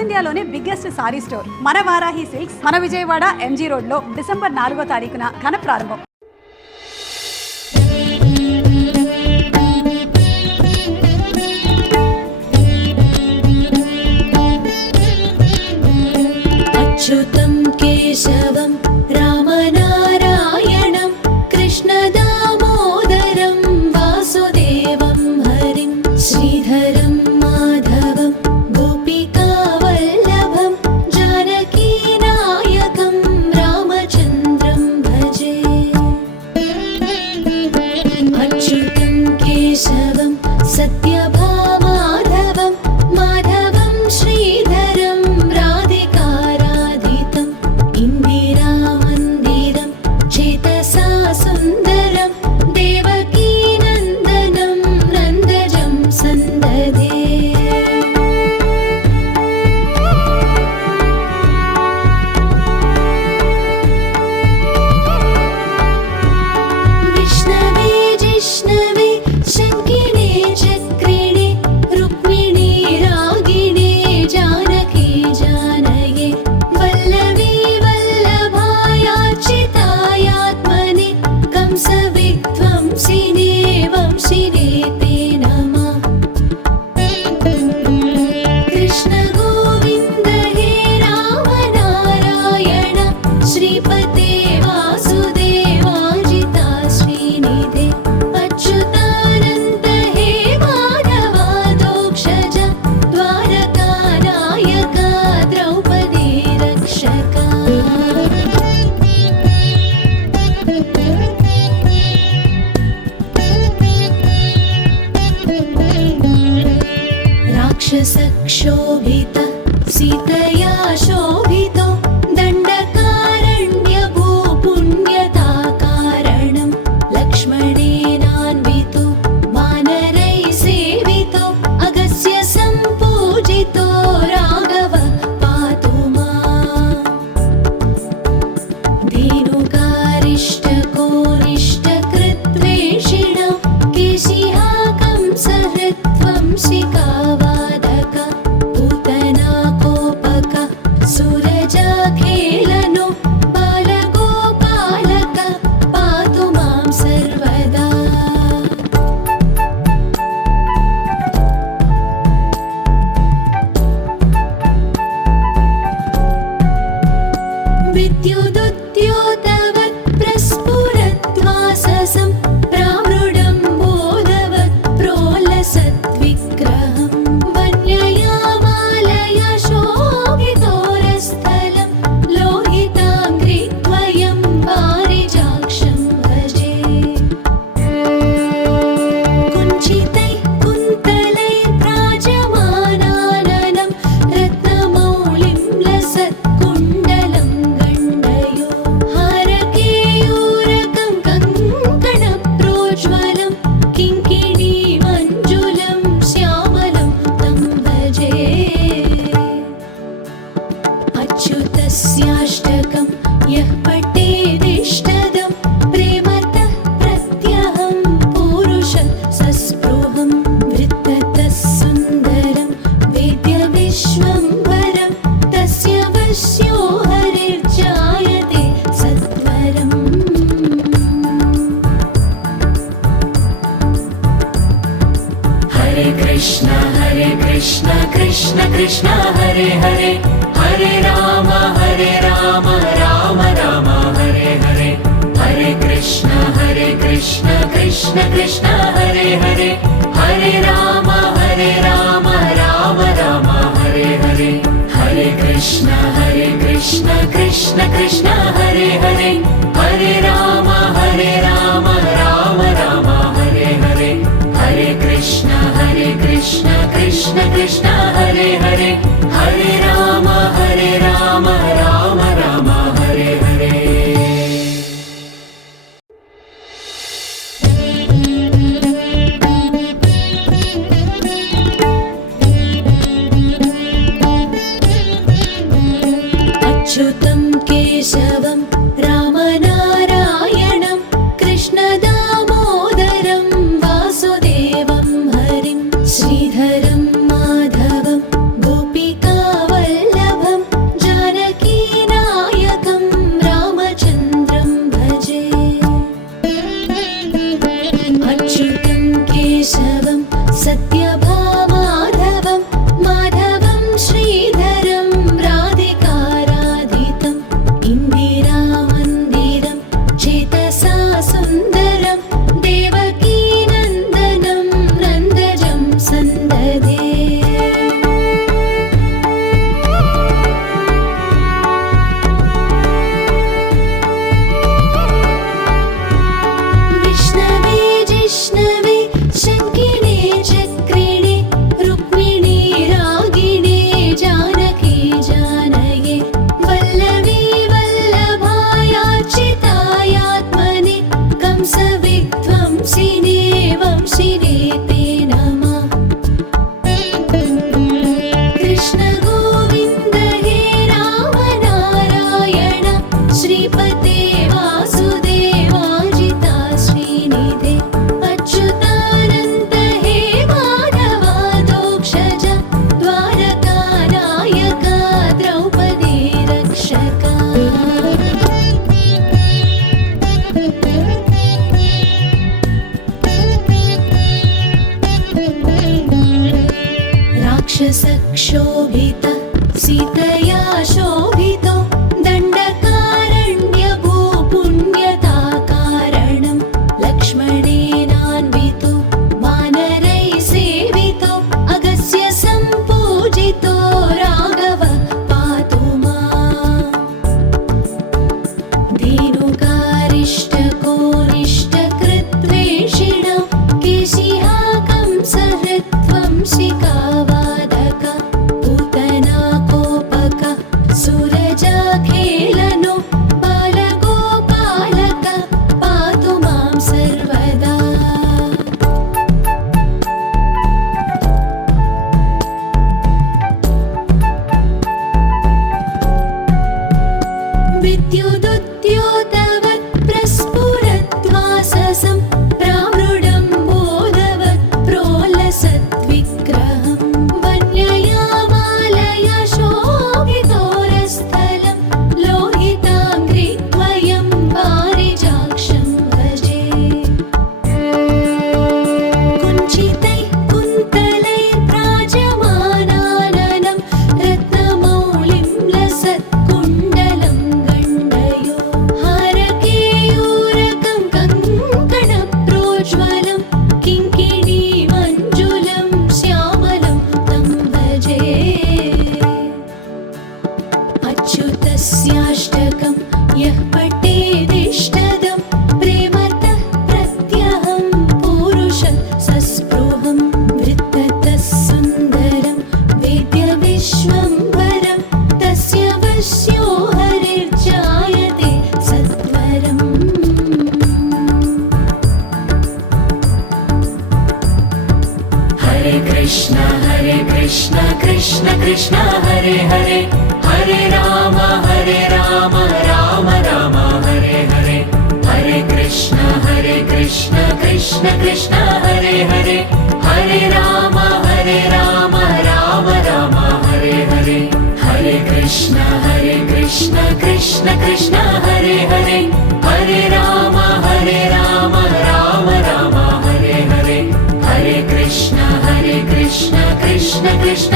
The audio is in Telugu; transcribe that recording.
ఇండియాలోనే బిగ్గెస్ట్ సారీ స్టోర్ మన వారాహి సిల్క్స్ మన విజయవాడ ఎంజీ రోడ్ లో డిసెంబర్ 4వ తారీఖున ఘన ప్రారంభం. అచ్యుతం కేశవం రామనారాయణం కృష్ణ దామోదరం వాసుదేవం హరిం శ్రీధరం మాధవం గోపికా వల్లభం జానకీ నాయకం రామచంద్రం భజే. అచ్యుతం కేశవం సత్యభామాధవం మాధవం శ్రీధరం రాధికారాధితం ఇందిరామందిరం చేతసా సుందరం దేవకీ నందనం నందజం సందదే. విష్ణవే జిష్ణవే శంకినే చక్రిణే రుక్మిణీ రాగిణే జానకీ జానయే వల్లవీ వల్లభాయార్చితాయాత్మనే కంస విధ్వంసినే వంశినే తే నమః. కృష్ణ గోవింద హే రామ నారాయణ శ్రీపతే వాసుదేవాజితా శ్రీనిధే అచ్యుతానంద హే మాధవాదోక్షజ ద్వారకా నాయక ద్రౌపదీ రక్షక. రాక్షసక్షోభిత సీతయా శోభితో దండకారణ్యభూ పుణ్యతాకారణం లక్ష్మణేనాన్వితో వానరై సేవితో అగస్య సంపూజితో రాఘవ పాతు మాం. धेनुकारिष्टकोनिष्टकृत्वेषिणां केशिहा कंसहृद्वंशिकावादक पूतना कोपक सूरजाखेलनो बालगोपालक पातु मां सर्वदा. विद्युदुद्योतवत् प्रस्फुरद्वाससं प्रामृडं बोधवत् प्रोलसद्विग्रहं वन्ययामालया शोभितोरस्थलं लोहिताङ्घ्रिद्वयं पारिजाक्षं भजे. कुञ्चितैः कुन्तलैर्व्राजमानाननं रत्नमौलिं लसत्कुण्डलं गण्डयो हारकेयूरकं कङ्कणप्रोज्ज्वलं किङ्किणीमञ्जुलं श्यामलं तं भजे. अच्युतस्याष्टकं यः पठेदिष्टदं प्रेमतः प्रत्यहं पूरुषं सस्पृहं वृत्ततः सुन्दरं वेद्यविश्वम्भरं तस्य वश्यो हरिर्जायते सत्वरम्. हरे कृष्ण कृष्ण कृष्ण हरे हरे हरे राम राम राम हरे हरे हरे कृष्ण कृष्ण कृष्ण हरे हरे हरे राम राम राम हरे हरे हरे कृष्ण कृष्ण कृष्ण हरे हरे हरे राम राम राम हरे हरे हरे कृष्ण कृष्ण कृष्ण हरे हरे हरे राम राम राम हरे हरे. अच्युतं केशवं रामनारायणं कृष्ण दामोदरं वासुदेवं हरिं श्रीधरं माधवं गोपिका वल्लभं सीतया शोभितो दण्डकारण्यभूपुण्यताकारणं लक्ष्मणेनान्वितो वानरैः सेवितो अगस्त्य सम्पूजितो राघव पातु माम्। धेनुकारिष्टकोरिष्टकृद्वेषिणो केशिहाकं सहृत्वं शिखावादक पूतना कोपक सुरजाखेलनो बालगोपालक पातु मां सर्वदा। विद्युदुद्योतवत् प्रस्फुरद्वाससं प्रामृडं बोधवत् प्रोल्लसद्विग्रहं वन्यया मालया शोभितोरस्थलं लोहिताङ्घ्रिद्वयं पारिजाक्षं भजे। कुञ्चितैः कुन्तलैर्व्राजमानाननं रत्नमौलिं लसत्कुण्डलं गण्डयो हारकेयूरकं कङ्कणप्रोज्ज्वलं किङ्किणीमञ्जुलं श्यामलं तं भजे। अच्युतस्याष्टकं यः पठेदिष्टदं प्रेमतः प्रत्यहं पूरुषं सस्पृहं वृत्ततः सुन्दरं वेद्यविश्वम्भरं तस्य वश्यो हरिर्जायते सत्वरम्। हरे कृष्ण कृष्ण कृष्ण हरे हरे हरे राम राम राम हरे हरे हरे कृष्ण कृष्ण कृष्ण हरे हरे हरे राम राम राम हरे हरे हरे कृष्ण कृष्ण कृष्ण हरे हरे हरे राम राम राम हरे हरे हरे कृष्ण कृष्ण कृष्ण